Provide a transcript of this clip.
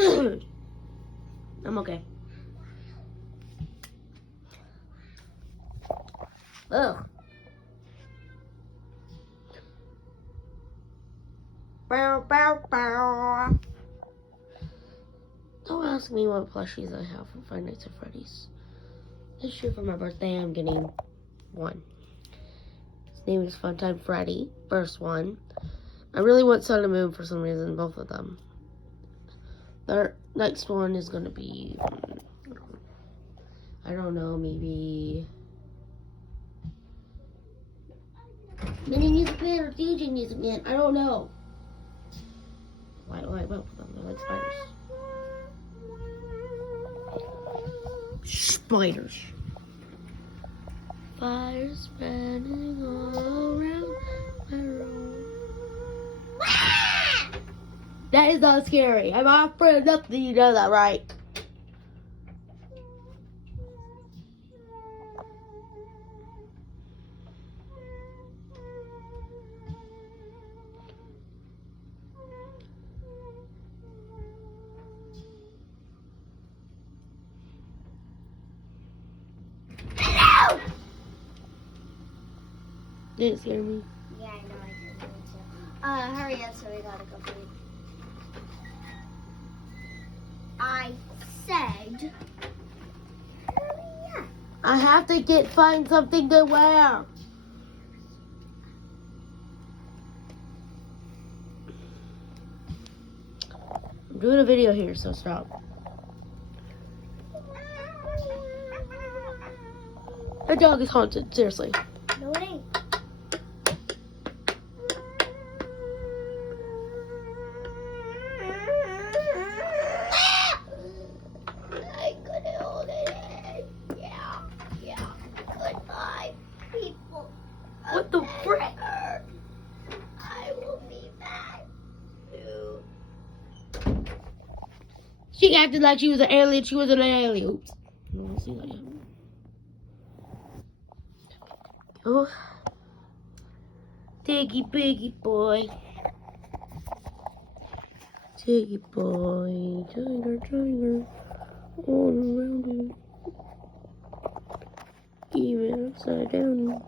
I'm okay. Ugh. Bow, bow, bow. Don't ask me what plushies I have from Five Nights at Freddy's. This year for my birthday, I'm getting one. His name is Funtime Freddy, first one. I really want Sun and Moon for some reason, both of them. The next one is going to be, I don't know, maybe Mini Music Man or DJ Music Man. I don't know. Why both of them? They're like spiders. Spiders. Fire spreading all around my room. That is not scary. I'm not afraid of nothing. You know that, right? Did it scare me? Yeah, I know, I didn't. Hurry up, so we gotta go feed. I said, hurry up. I have to find something to wear. I'm doing a video here, so stop. The dog is haunted, seriously. No, it ain't. I couldn't hold it in. Yeah. Goodbye, people. What the frick? I will be back soon. She acted like she was an alien. She wasn't an alien. Oops. I don't see that yet. Oh. Tiggy piggy boy. Tiggy boy. Tiger. All around him. Even upside down.